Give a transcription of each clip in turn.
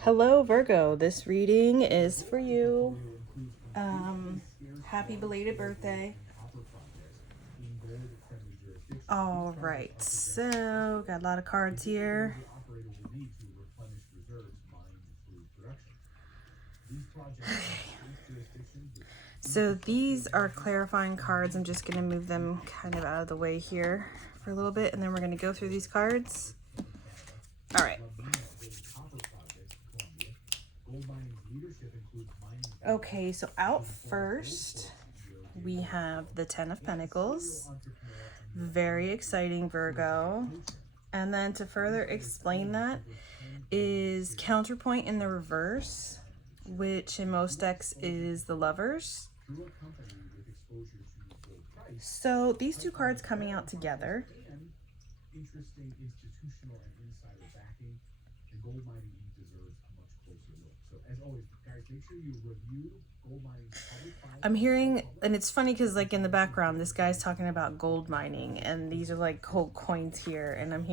Hello, Virgo. This reading is for you. Happy belated birthday. All right, so got a lot of cards here. So these are clarifying cards. I'm just going to move them kind of out of the way here for a little bit, and then we're going to go through these cards. All right. Okay, so out first, we have the Ten of Pentacles. Very exciting, Virgo. And then to further explain that is counterpoint in the reverse, which in most decks is the Lovers. So these two cards coming out together. I'm hearing, and it's funny because like in the background, this guy's talking about gold mining, and these are like gold coins here, and I'm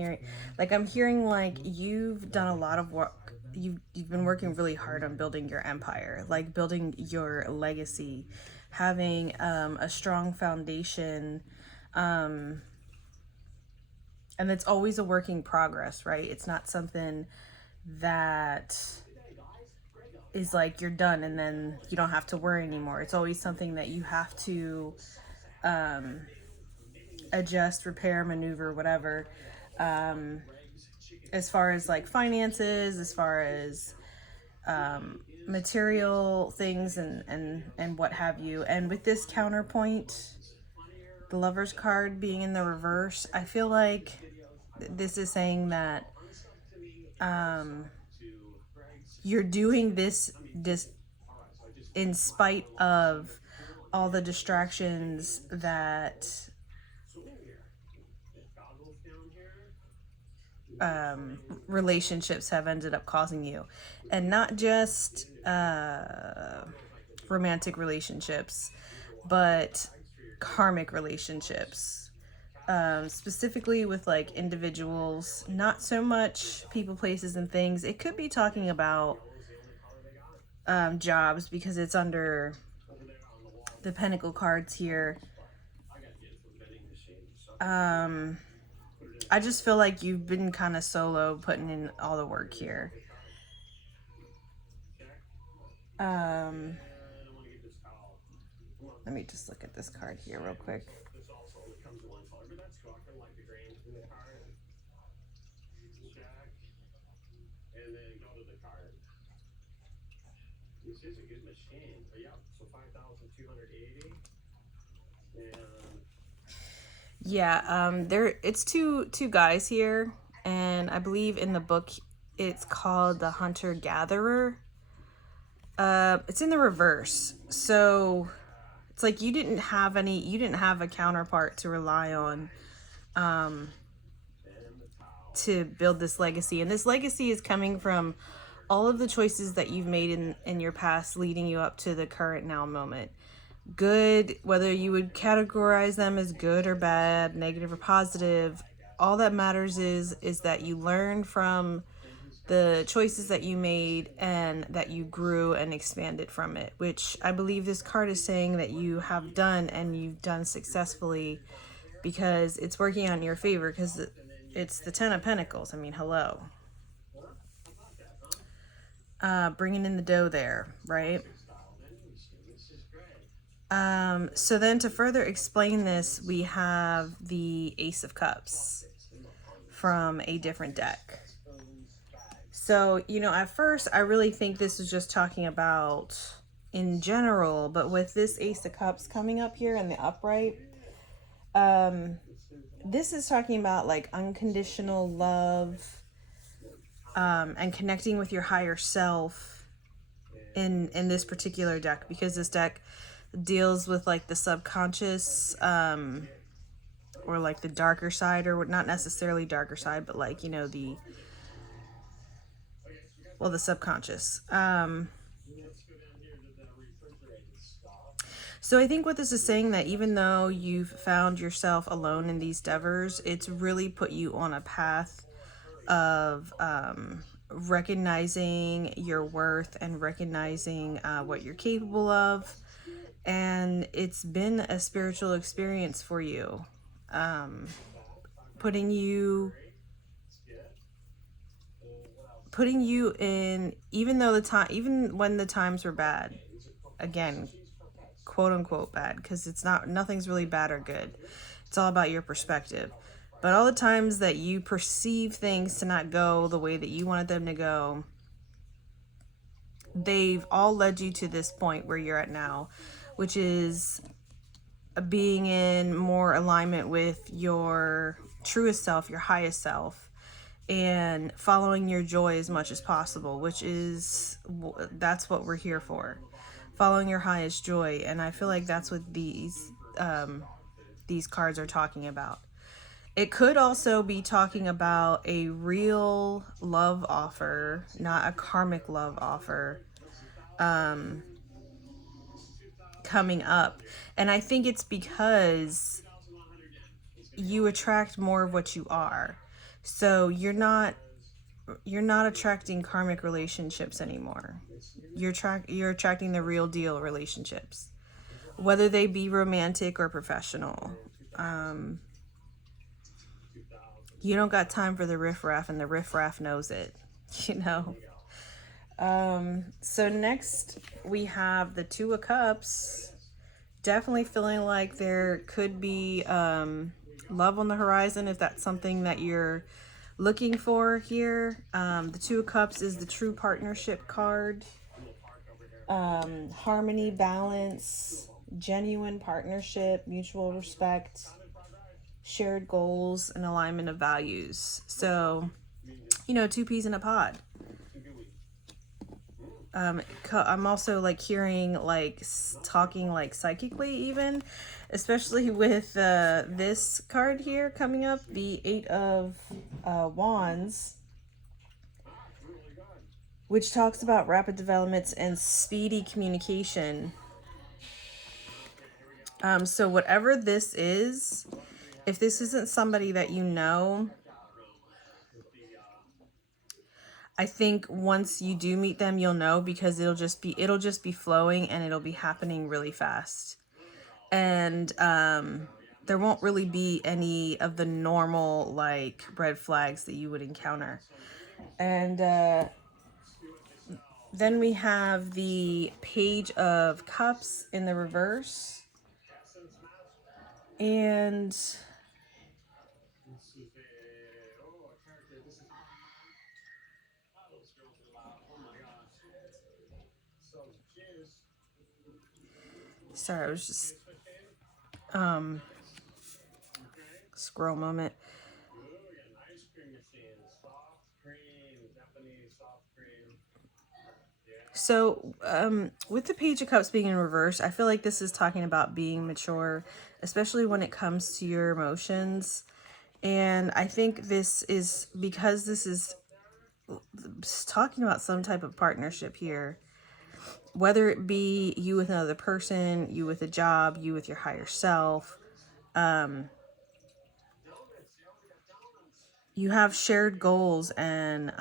hearing like you've done a lot of work. You've been working really hard on building your empire, like building your legacy, having a strong foundation, and it's always a working progress, right? It's not something that is like you're done and then you don't have to worry anymore. It's always something that you have to adjust, repair, maneuver, whatever, as far as like finances, as far as material things and what have you. And with this counterpoint, the Lover's card being in the reverse, I feel like this is saying that you're doing this in spite of all the distractions that relationships have ended up causing you, and not just romantic relationships, but karmic relationships, specifically with like individuals, not so much people, places, and things. It could be talking about jobs because it's under the Pentacle cards here. I just feel like you've been kind of solo putting in all the work here. Let me just look at this card here real quick. This is a good machine. But yeah, so 5,280. Yeah, it's two guys here, and I believe in the book it's called the Hunter Gatherer. It's in the reverse, so it's like you didn't have a counterpart to rely on to build this legacy, and this legacy is coming from all of the choices that you've made in your past leading you up to the current now moment. Good, whether you would categorize them as good or bad, negative or positive, all that matters is that you learn from the choices that you made and that you grew and expanded from it, which I believe this card is saying that you have done, and you've done successfully, because it's working on your favor, because it's the Ten of Pentacles. I mean, hello. Bringing in the dough there, right? So then to further explain this, we have the Ace of Cups from a different deck. So, at first I really think this is just talking about in general, but with this Ace of Cups coming up here in the upright, this is talking about like unconditional love, and connecting with your higher self in this particular deck, because this deck deals with like the subconscious, or like the darker side, or not necessarily darker side, but like the subconscious. So I think what this is saying, that even though you've found yourself alone in these endeavors, it's really put you on a path of recognizing your worth and recognizing what you're capable of. And it's been a spiritual experience for you, putting you in, even though even when the times were bad, again, quote unquote bad, because it's not, nothing's really bad or good. It's all about your perspective. But all the times that you perceive things to not go the way that you wanted them to go, they've all led you to this point where you're at now, which is being in more alignment with your truest self, your highest self, and following your joy as much as possible, which is, that's what we're here for, following your highest joy. And I feel like that's what these cards are talking about. It could also be talking about a real love offer, not a karmic love offer, coming up. And I think it's because you attract more of what you are. So you're not attracting karmic relationships anymore. You're attracting the real deal relationships, whether they be romantic or professional. You don't got time for the riffraff, and the riffraff knows it, you know. So next we have the Two of Cups. Definitely feeling like there could be love on the horizon, if that's something that you're looking for here. The Two of Cups is the true partnership card. Harmony, balance, genuine partnership, mutual respect, shared goals, and alignment of values. So, you know, two peas in a pod. I'm also like hearing, like talking like psychically, even, especially with this card here coming up, the Eight of Wands, which talks about rapid developments and speedy communication. So whatever this is, if this isn't somebody that you know, I think once you do meet them, you'll know, because it'll just be flowing, and it'll be happening really fast. And there won't really be any of the normal like red flags that you would encounter. And then we have the Page of Cups in the reverse. And sorry, I was just scroll moment. So, with the Page of Cups being in reverse, I feel like this is talking about being mature, especially when it comes to your emotions. And I think this is because this is talking about some type of partnership here, whether it be you with another person, you with a job, you with your higher self. You have shared goals, and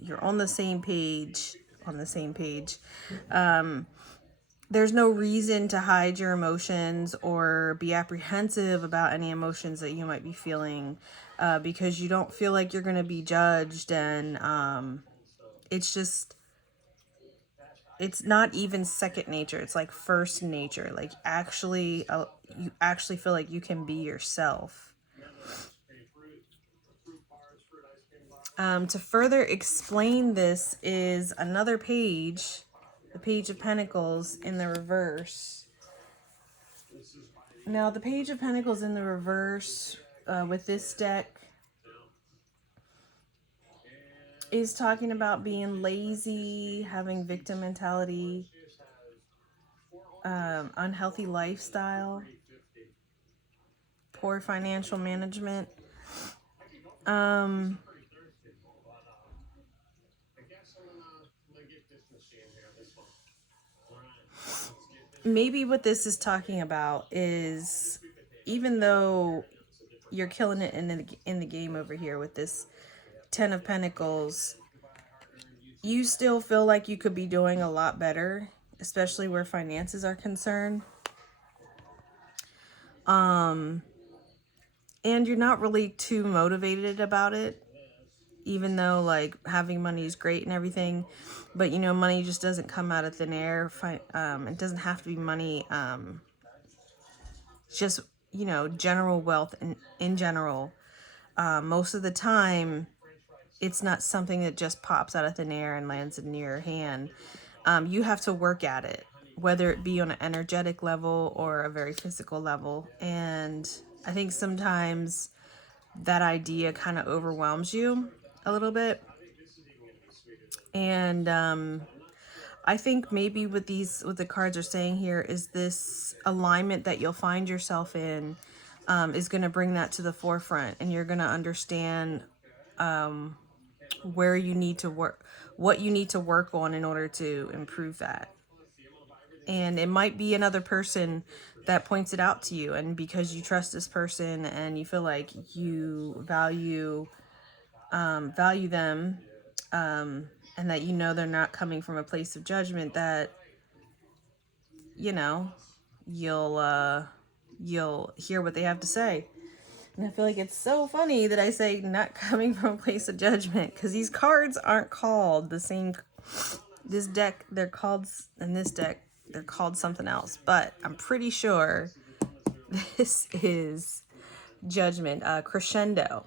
you're on the same page. There's no reason to hide your emotions or be apprehensive about any emotions that you might be feeling, because you don't feel like you're going to be judged. And it's not even second nature. It's like first nature. Like actually, you actually feel like you can be yourself. To further explain this is another page, the Page of Pentacles in the reverse. Now, the Page of Pentacles in the reverse with this deck is talking about being lazy, having victim mentality, unhealthy lifestyle, poor financial management. Maybe what this is talking about is, even though you're killing it in the game over here with this Ten of Pentacles, you still feel like you could be doing a lot better, especially where finances are concerned. And you're not really too motivated about it, even though like having money is great and everything. But you know, money just doesn't come out of thin air. It doesn't have to be money. Just, you know, general wealth in general. Most of the time, it's not something that just pops out of thin air and lands in your hand. You have to work at it, whether it be on an energetic level or a very physical level. And I think sometimes that idea kind of overwhelms you a little bit. And I think maybe what the cards are saying here is this alignment that you'll find yourself in is going to bring that to the forefront, and you're going to understand where you need to work, what you need to work on in order to improve that. And it might be another person that points it out to you, and because you trust this person and you feel like you value them, and that you know they're not coming from a place of judgment, that you know you'll hear what they have to say. And I feel like it's so funny that I say not coming from a place of judgment, because these cards aren't called the same. This deck, they're called, in this deck, they're called something else. But I'm pretty sure this is Judgment, Crescendo.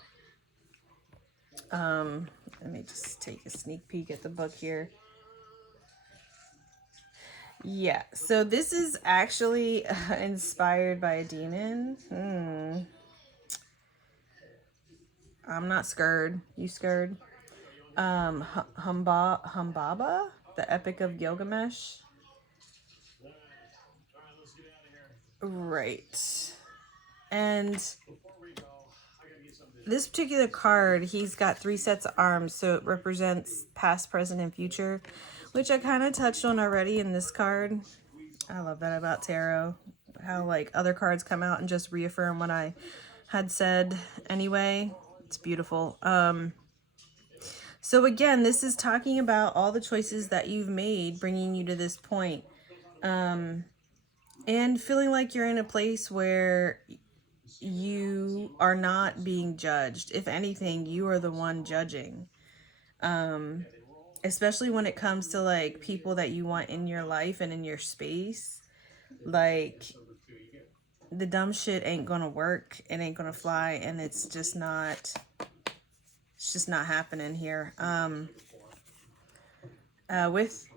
Let me just take a sneak peek at the book here. Yeah, so this is actually inspired by a demon. I'm not scared. You scared? Humbaba, the Epic of Gilgamesh. Right. And this particular card, he's got 3 sets of arms, so it represents past, present, and future, which I kind of touched on already in this card. I love that about tarot, how like other cards come out and just reaffirm what I had said anyway. It's beautiful. So again, this is talking about all the choices that you've made, bringing you to this point. And feeling like you're in a place where you are not being judged. If anything, you are the one judging. Especially when it comes to like people that you want in your life and in your space. Like, the dumb shit ain't gonna work. It ain't gonna fly, and it's just not happening here. With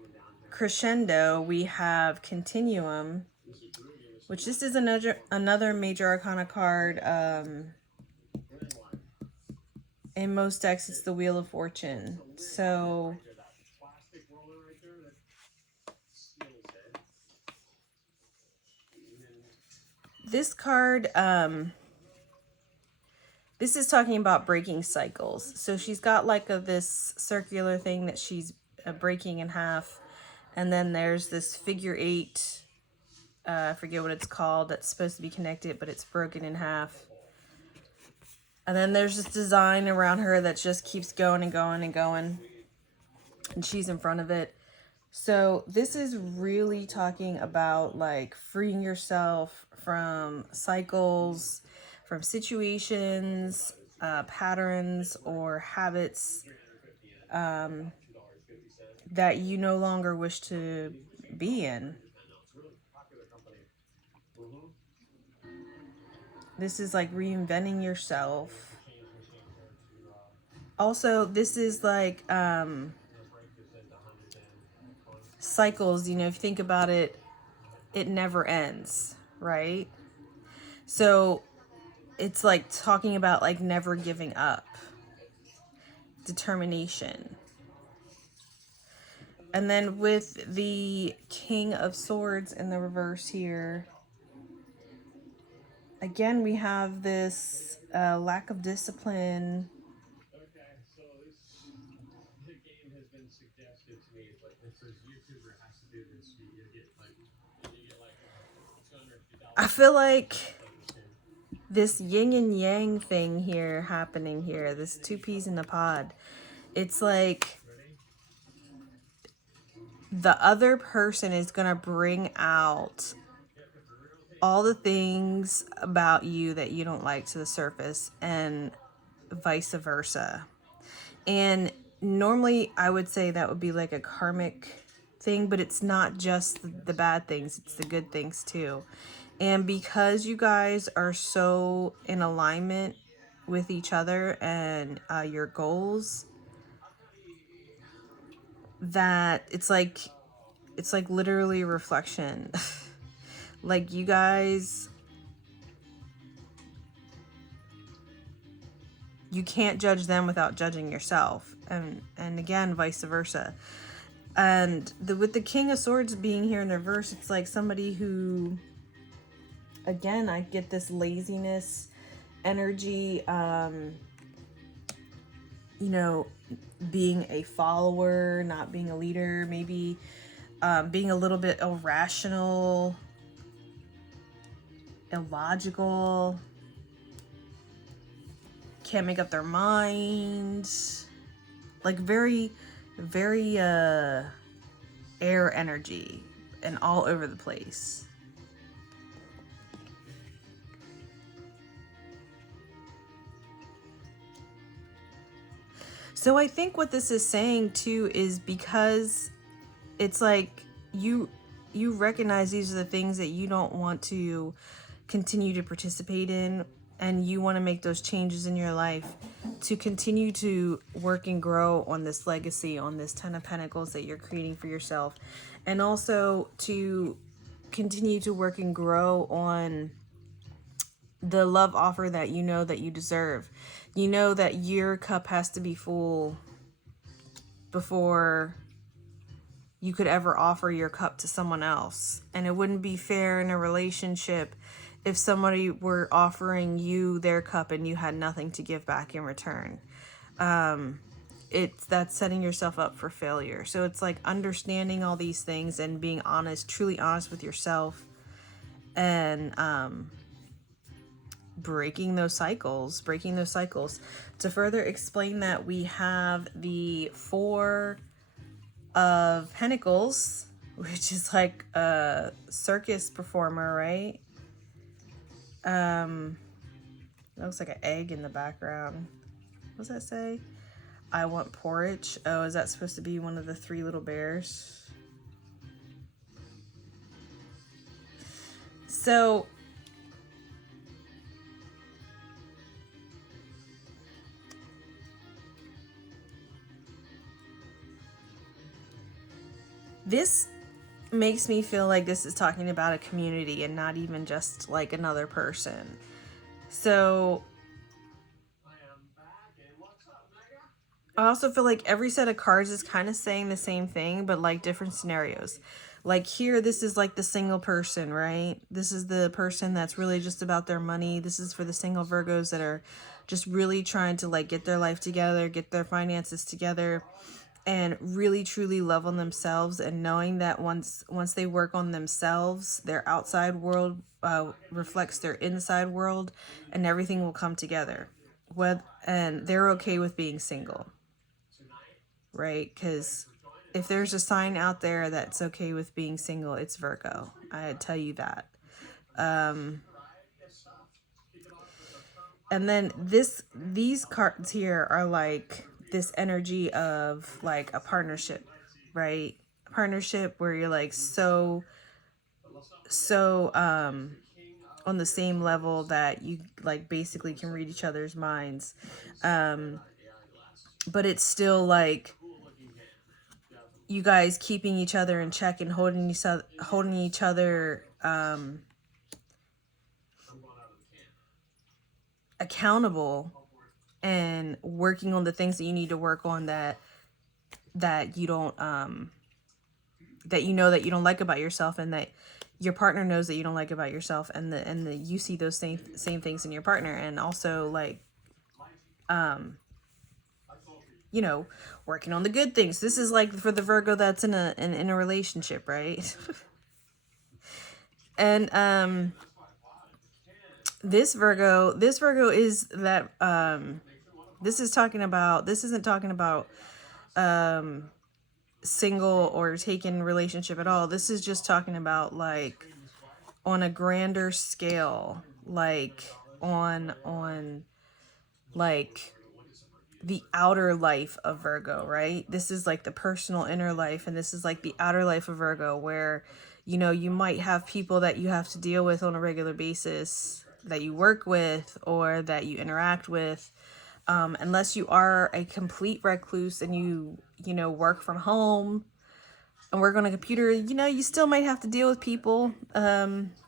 Crescendo, we have Continuum, which this is another major arcana card. In most decks, it's the Wheel of Fortune. So this card, this is talking about breaking cycles. So she's got like this circular thing that she's breaking in half. And then there's this figure 8, I forget what it's called, that's supposed to be connected, but it's broken in half. And then there's this design around her that just keeps going and going and going. And she's in front of it. So this is really talking about like freeing yourself from cycles, from situations, patterns, or habits that you no longer wish to be in. This is like reinventing yourself. Also, this is like cycles. You know, if you think about it, it never ends, right? So it's like talking about like never giving up, determination. And then with the King of Swords in the reverse here, again, we have this lack of discipline. I feel like this yin and yang thing here happening here, this 2 peas in the pod, it's like the other person is going to bring out all the things about you that you don't like to the surface, and vice versa. And normally I would say that would be like a karmic thing, but it's not just the bad things, it's the good things too. And because you guys are so in alignment with each other and your goals, that it's like literally a reflection. Like you guys, you can't judge them without judging yourself, and again vice versa. And with the King of Swords being here in reverse, it's like somebody who, again, I get this laziness energy, you know, being a follower, not being a leader, maybe being a little bit irrational, illogical, can't make up their minds, like very, very air energy and all over the place. So I think what this is saying too is, because it's like you recognize these are the things that you don't want to continue to participate in, and you want to make those changes in your life to continue to work and grow on this legacy, on this 10 of Pentacles that you're creating for yourself, and also to continue to work and grow on the love offer that you know that you deserve. You know that your cup has to be full before you could ever offer your cup to someone else. And it wouldn't be fair in a relationship if somebody were offering you their cup and you had nothing to give back in return. That's setting yourself up for failure. So it's like understanding all these things and being honest, truly honest with yourself, and breaking those cycles. To further explain that, we have the Four of Pentacles, which is like a circus performer, right? Looks like an egg in the background. What does that say? I want porridge. Oh, is that supposed to be one of the three little bears? So this makes me feel like this is talking about a community and not even just like another person. So I also feel like every set of cards is kind of saying the same thing, but like different scenarios. Like here, this is like the single person, right? This is the person that's really just about their money. This is for the single Virgos that are just really trying to like get their life together, get their finances together, and really truly love on themselves, and knowing that once they work on themselves, their outside world reflects their inside world, and everything will come together. And they're okay with being single, right? Because if there's a sign out there that's okay with being single, it's Virgo. I tell you that. And then these cards here are like this energy of like a partnership, right? A partnership where you're like so on the same level that you like basically can read each other's minds. But it's still like you guys keeping each other in check and holding each other accountable, and working on the things that you need to work on that you don't that you know that you don't like about yourself, and that your partner knows that you don't like about yourself, and the you see those same things in your partner. And also like you know, working on the good things. This is like for the Virgo that's in a relationship, right? And this Virgo is that this isn't talking about single or taken relationship at all. This is just talking about like on a grander scale, like on like the outer life of Virgo, right? This is like the personal inner life, and this is like the outer life of Virgo, where you might have people that you have to deal with on a regular basis, that you work with or that you interact with. Unless you are a complete recluse and you work from home and work on a computer, you still might have to deal with people.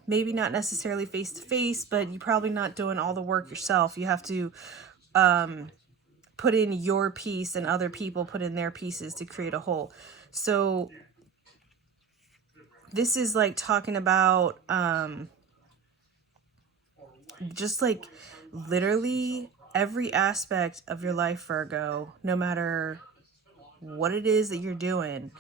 Maybe not necessarily face to face, but you're probably not doing all the work yourself. You have to put in your piece, and other people put in their pieces to create a whole. So this is like talking about just like literally every aspect of your life, Virgo, no matter what it is that you're doing,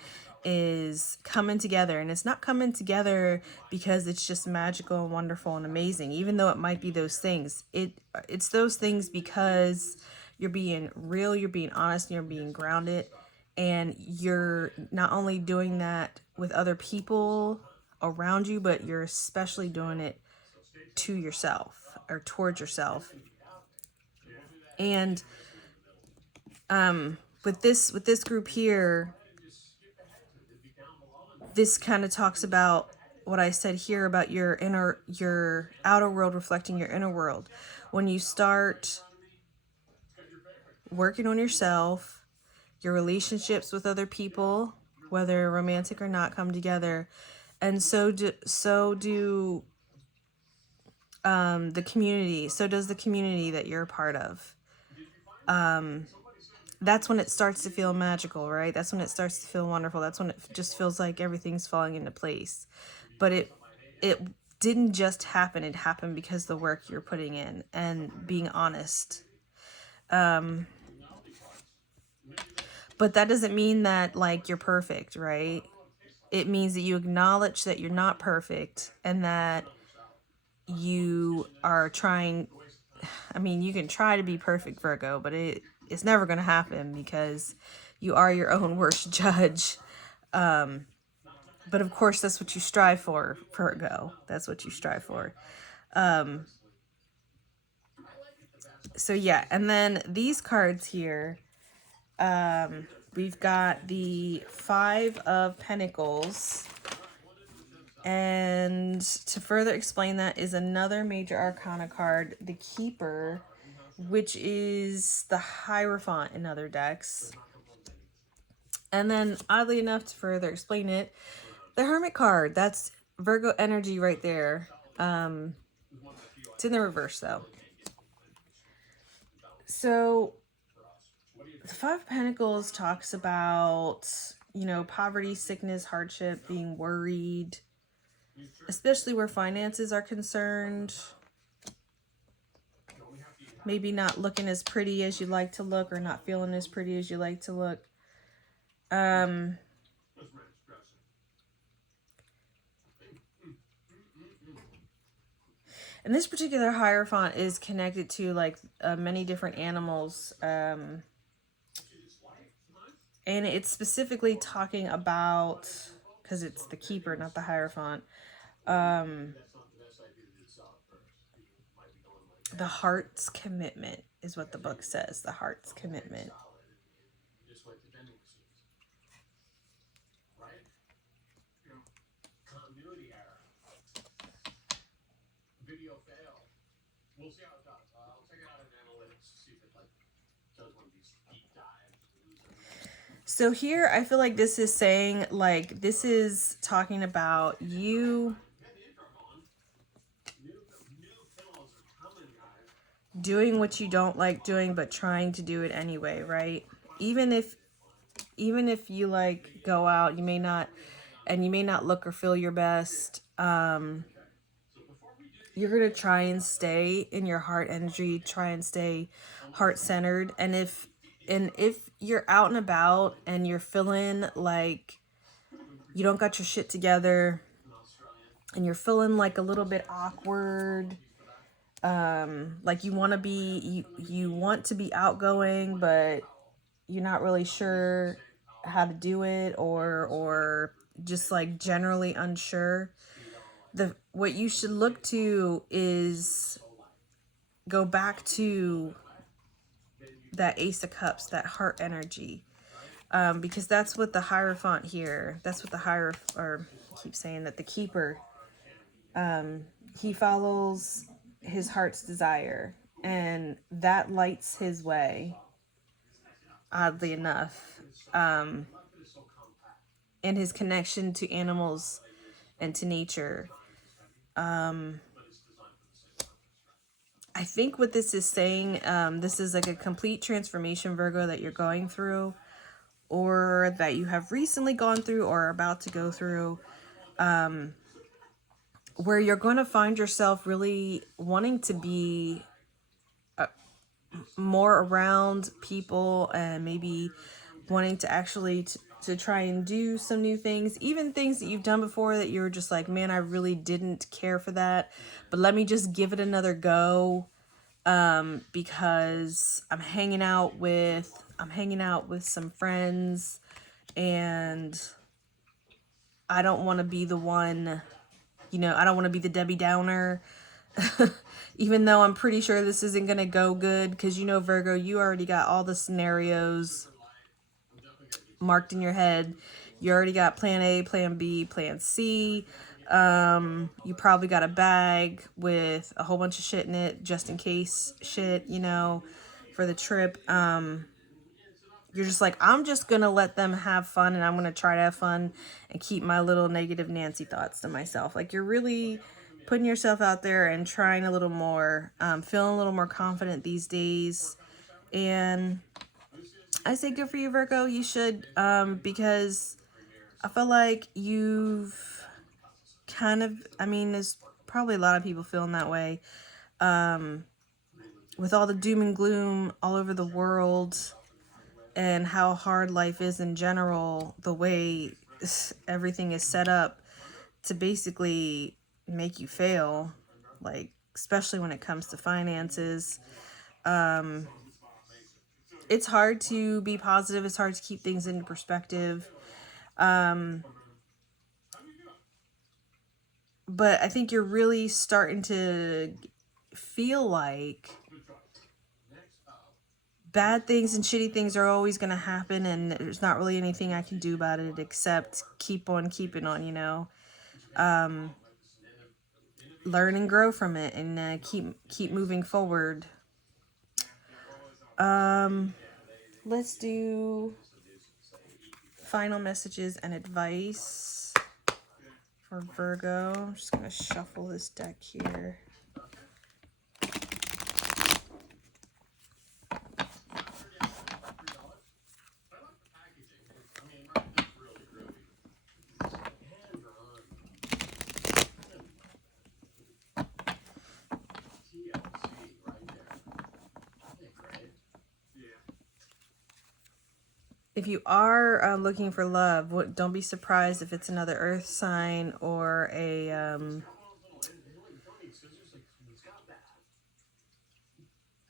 is coming together. And it's not coming together because it's just magical and wonderful and amazing, even though it might be those things. It's those things because you're being real, you're being honest, and you're being grounded, and you're not only doing that with other people around you, but you're especially doing it to yourself or towards yourself. And with this group here, this kind of talks about what I said here about your outer world reflecting your inner world. When you start working on yourself, your relationships with other people, whether romantic or not, come together, and so do the community. So does the community that you're a part of. That's when it starts to feel magical, right? That's when it starts to feel wonderful. That's when it just feels like everything's falling into place. But it didn't just happen. It happened because the work you're putting in and being honest. But that doesn't mean that like you're perfect, right? It means that you acknowledge that you're not perfect and that you are trying. I mean, you can try to be perfect, Virgo, but it's never going to happen because you are your own worst judge. But of course, that's what you strive for, Virgo. That's what you strive for. So yeah, and then these cards here, we've got the Five of Pentacles. And to further explain that is another major arcana card, the Keeper, which is the Hierophant in other decks. And then, oddly enough, to further explain it, the Hermit card. That's Virgo energy right there. It's in the reverse, though. So, the Five of Pentacles talks about, poverty, sickness, hardship, being worried, especially where finances are concerned. Maybe not looking as pretty as you like to look, or not feeling as pretty as you like to look. And this particular Hierophant is connected to like many different animals. And it's specifically talking about, because it's the Keeper, not the Hierophant, the heart's commitment is what the book says. The heart's commitment. So here I feel like this is saying, like, this is talking about you doing what you don't like doing, but trying to do it anyway, right? Even if you like go out, you may not look or feel your best. You're gonna try and stay in your heart energy, try and stay heart centered. And if you're out and about and you're feeling like you don't got your shit together and you're feeling like a little bit awkward, like you want to be outgoing, but you're not really sure how to do it, or just like generally unsure, what you should look to is go back to that Ace of Cups, that heart energy. Because that's what the Hierophant here, that's what the or I keep saying that the Keeper, he follows his heart's desire, and that lights his way, oddly enough, in his connection to animals and to nature. I think what this is saying, this is like a complete transformation, Virgo, that you're going through, or that you have recently gone through or are about to go through, where you're going to find yourself really wanting to be more around people, and maybe wanting to actually to try and do some new things, even things that you've done before that you were just like, man, I really didn't care for that, but let me just give it another go, because I'm hanging out with some friends, and I don't want to be the one, I don't want to be the Debbie Downer. Even though I'm pretty sure this isn't going to go good, because Virgo, you already got all the scenarios marked in your head. You already got plan A, plan B, plan C. You probably got a bag with a whole bunch of shit in it, just in case shit, for the trip. You're just like, I'm just going to let them have fun, and I'm going to try to have fun and keep my little negative Nancy thoughts to myself. Like, you're really putting yourself out there and trying a little more, feeling a little more confident these days. And I say good for you, Virgo. You should, because I feel like you've there's probably a lot of people feeling that way. With all the doom and gloom all over the world, and how hard life is in general, the way everything is set up to basically make you fail, like, especially when it comes to finances. It's hard to be positive. It's hard to keep things into perspective. But I think you're really starting to feel like bad things and shitty things are always going to happen, and there's not really anything I can do about it except keep on keeping on, learn and grow from it, and keep moving forward. Let's do final messages and advice for Virgo. I'm just going to shuffle this deck here. If you are looking for love, don't be surprised if it's another earth sign or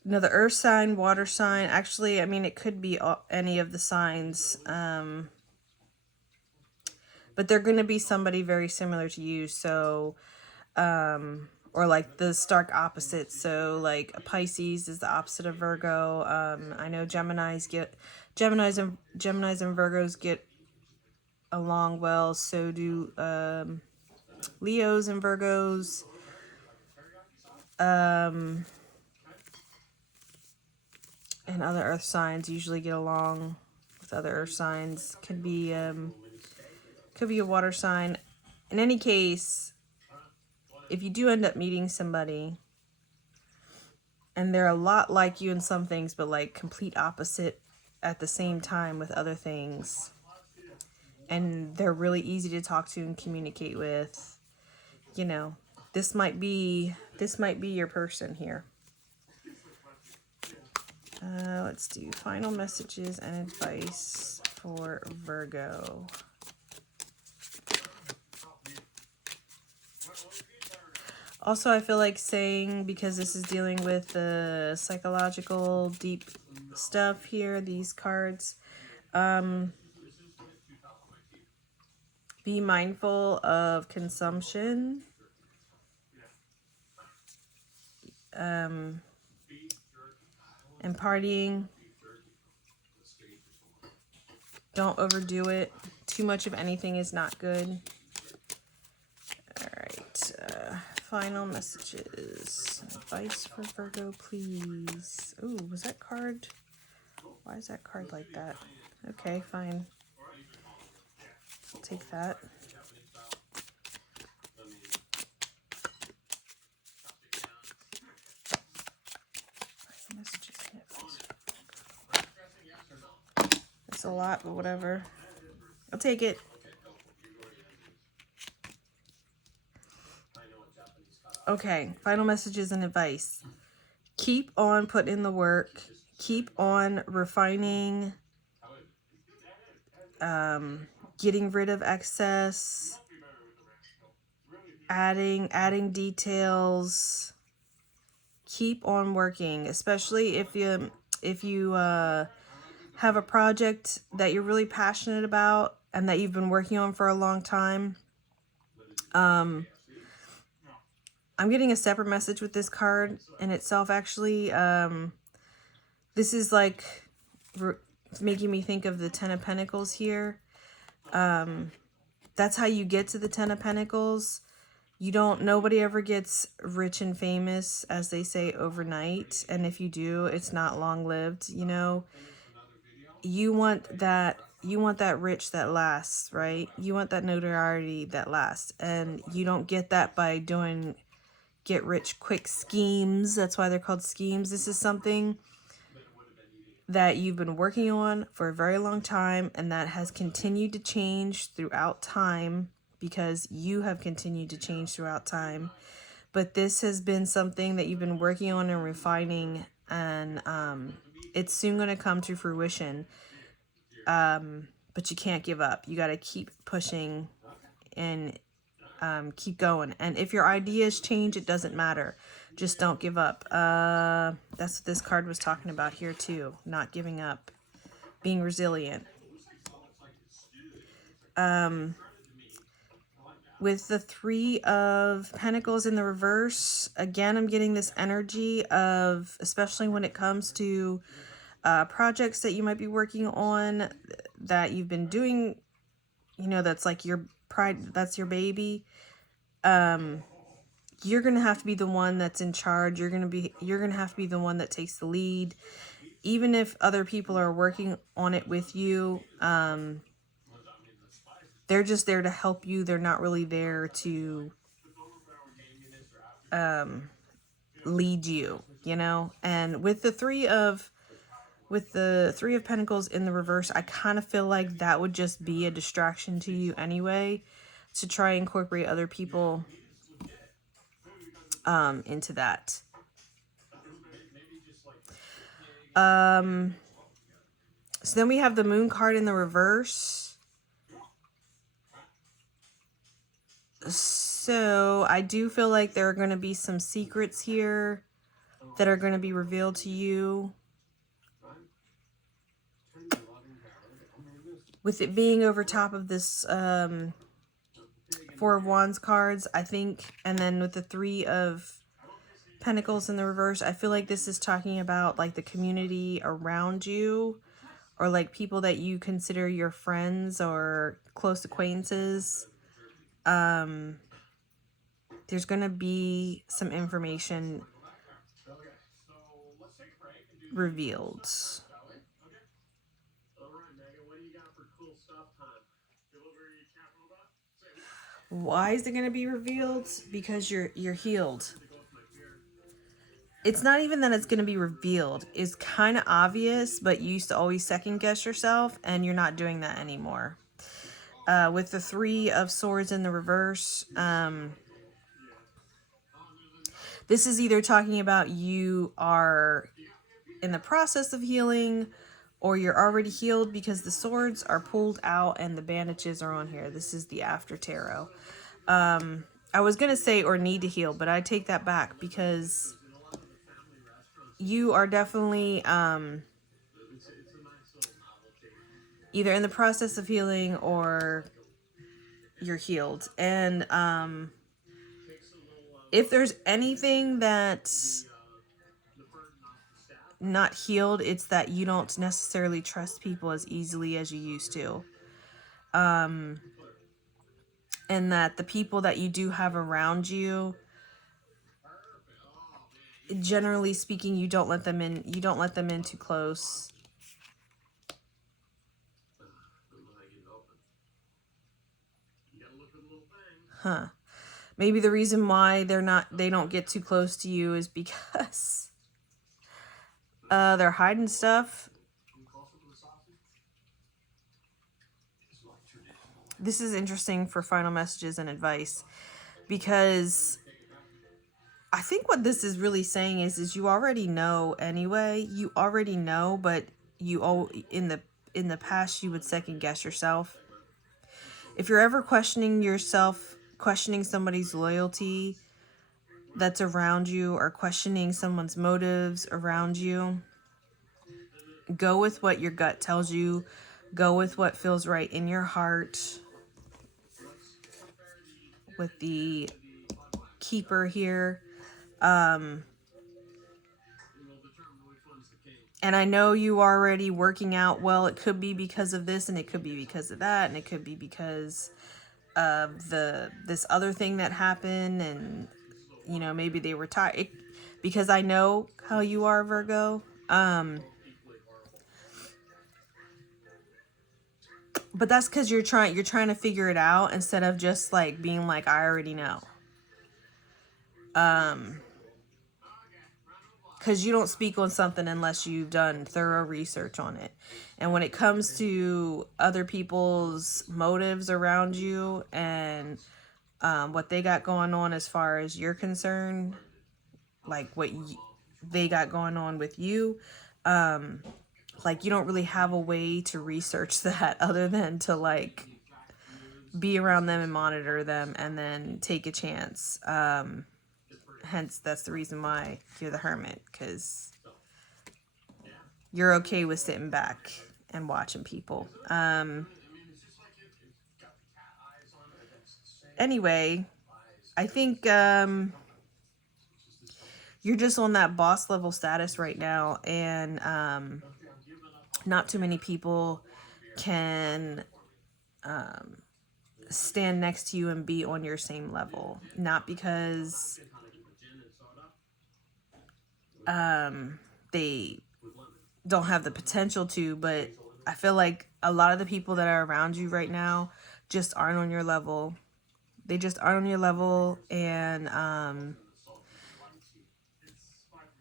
another earth sign, water sign. Actually, it could be any of the signs. But they're going to be somebody very similar to you. So, or like the stark opposite. So like a Pisces is the opposite of Virgo. I know Geminis and Virgos get along well. So do Leos and Virgos. And other earth signs usually get along with other earth signs. Could be a water sign. In any case, if you do end up meeting somebody and they're a lot like you in some things, but like complete opposite at the same time with other things, and they're really easy to talk to and communicate with, this might be your person here. Let's do final messages and advice for Virgo. Also, I feel like saying, because this is dealing with the psychological deep stuff here, these cards, Be mindful of consumption. And partying. Don't overdo it. Too much of anything is not good. All right. Final messages. Advice for Virgo, please. Ooh, was that card? Why is that card like that? Okay, fine. I'll take that. Messages and advice. That's a lot, but whatever. I'll take it. Okay, final messages and advice. Keep on putting in the work. Keep on refining. Getting rid of excess. Adding details. Keep on working, especially if you have a project that you're really passionate about and that you've been working on for a long time. I'm getting a separate message with this card in itself, actually. This is like making me think of the Ten of Pentacles here. That's how you get to the Ten of Pentacles. Nobody ever gets rich and famous, as they say, overnight. And if you do, it's not long lived, you know. You want that rich that lasts, right? You want that notoriety that lasts. And you don't get that by doing get rich quick schemes. That's why they're called schemes. This is something that you've been working on for a very long time, and that has continued to change throughout time because you have continued to change throughout time. But this has been something that you've been working on and refining, and it's soon going to come to fruition. But you can't give up. You got to keep pushing and keep going. And if your ideas change, it doesn't matter. Just don't give up. That's what this card was talking about here too. Not giving up. Being resilient. With the Three of Pentacles in the reverse, again, I'm getting this energy of, especially when it comes to projects that you might be working on, that you've been doing, you know, that's like your pride, that's your baby. You're going to have to be the one that's in charge. You're going to have to be the one that takes the lead. Even if other people are working on it with you, they're just there to help you. They're not really there to lead you, you know? And with the Three of Pentacles in the reverse, I kind of feel like that would just be a distraction to you anyway, to try and incorporate other people into that. So then we have the Moon card in the reverse. So I do feel like there are going to be some secrets here that are going to be revealed to you. With it being over top of this Four of Wands cards, I think, and then with the Three of Pentacles in the reverse, I feel like this is talking about like the community around you, or like people that you consider your friends or close acquaintances. There's going to be some information revealed. Why is it going to be revealed? Because you're healed. It's not even that it's going to be revealed. It's kind of obvious, but you used to always second guess yourself, and you're not doing that anymore. With the Three of Swords in the reverse, this is either talking about you are in the process of healing, or you're already healed, because the swords are pulled out and the bandages are on here. This is the after tarot. I was going to say or need to heal, but I take that back, because you are definitely either in the process of healing, or you're healed. And if there's anything that's not healed, it's that you don't necessarily trust people as easily as you used to. And that the people that you do have around you, generally speaking, you don't let them in too close. Maybe the reason why they don't get too close to you is because they're hiding stuff. This is interesting for final messages and advice, because I think what this is really saying is you already know anyway. You already know, but in the past you would second guess yourself. If you're ever questioning yourself, questioning somebody's loyalty that's around you, or questioning someone's motives around you, go with what your gut tells you. Go with what feels right in your heart. With the keeper here. And I know you already working out, well, it could be because of this, and it could be because of that, and it could be because of this other thing that happened, and maybe they were tired. Because I know how you are, Virgo. But that's because you're trying to figure it out, instead of just like being like, I already know. Because you don't speak on something unless you've done thorough research on it. And when it comes to other people's motives around you, and what they got going on as far as you're concerned, like what they got going on with you, like you don't really have a way to research that other than to like be around them and monitor them and then take a chance. Hence, that's the reason why you're the Hermit, because you're okay with sitting back and watching people. Anyway, I think you're just on that boss level status right now, and not too many people can stand next to you and be on your same level. Not because they don't have the potential to, but I feel like a lot of the people that are around you right now just aren't on your level. They just aren't on your level, and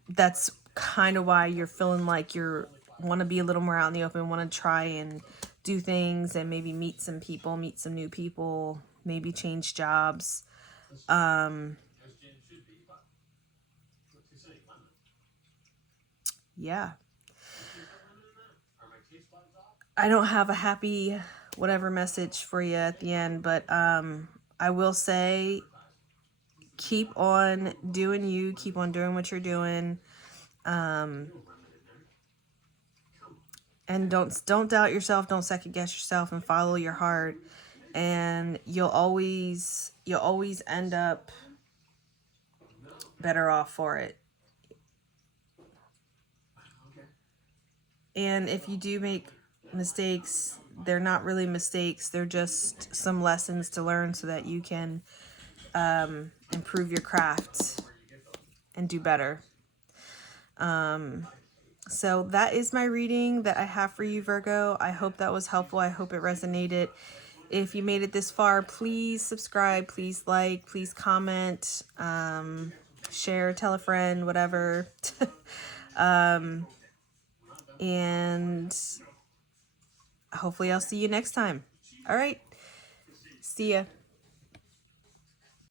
that's kind of why you're feeling like you want to be a little more out in the open, want to try and do things, and maybe meet some people, meet some new people, maybe change jobs. Yeah. I don't have a happy whatever message for you at the end, but I will say, keep on doing you, keep on doing what you're doing. And don't doubt yourself, don't second guess yourself, and follow your heart, and you'll always end up better off for it. And if you do make mistakes, they're not really mistakes, they're just some lessons to learn so that you can improve your craft and do better. So that is my reading that I have for you, Virgo. I hope that was helpful. I hope it resonated. If you made it this far, please subscribe, please like, please comment, share, tell a friend, whatever. And hopefully I'll see you next time. All right. See ya.